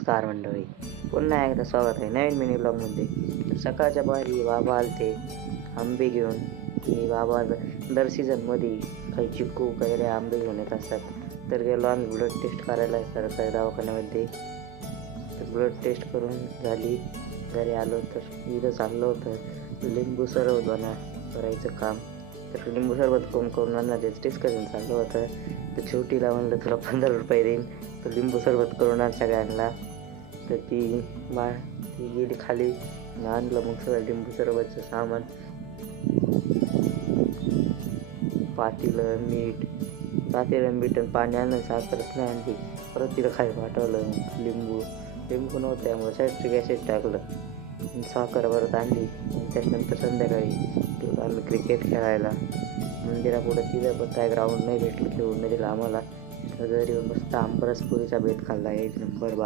नमस्कार मंडळी, पुन्हा एकदा स्वागत आहे नवीन मिनी ब्लॉगमध्ये. तर सकाळच्या पारी बाबा आलते आंबे घेऊन. की बाबा दर सीझनमध्ये काही चिक्कू वगैरे आंबे घेऊन येत असतात. तर गेलो आम्ही ब्लड टेस्ट करायला सरकारी दवाखान्यामध्ये. तर ब्लड टेस्ट करून झाली, घरी आलो तर इथं चाललं होतं लिंबू सरबत करायचं काम. तर लिंबू सरबत करून आणणार डिस्कशन चाललं होतं. तर छोटीला म्हणलं तुला 15 रुपये देईन, तर लिंबू सरबत करून आण सगळ्यांना. तर ती गेली खाली, आणलं मग सगळं लिंबू सरबतचं सामान, पातेलं मीठ आणि पाणी आणलं. साखरच नाही आणली, परत तिला खाली पाठवलं. लिंबू नव्हतं त्यामुळे सायट्रिक ॲसिड टाकलं, साखर परत आणली. त्याच्यानंतर संध्याकाळी गेलो आम्ही क्रिकेट खेळायला मंदिरापुढं. तिथं पण काय ग्राउंड नाही भेटलं, खेळून नाही दिलं आम्हाला. तर घरी मस्त आंबरस पुरीचा बेत खाल्ला, एक नंबर.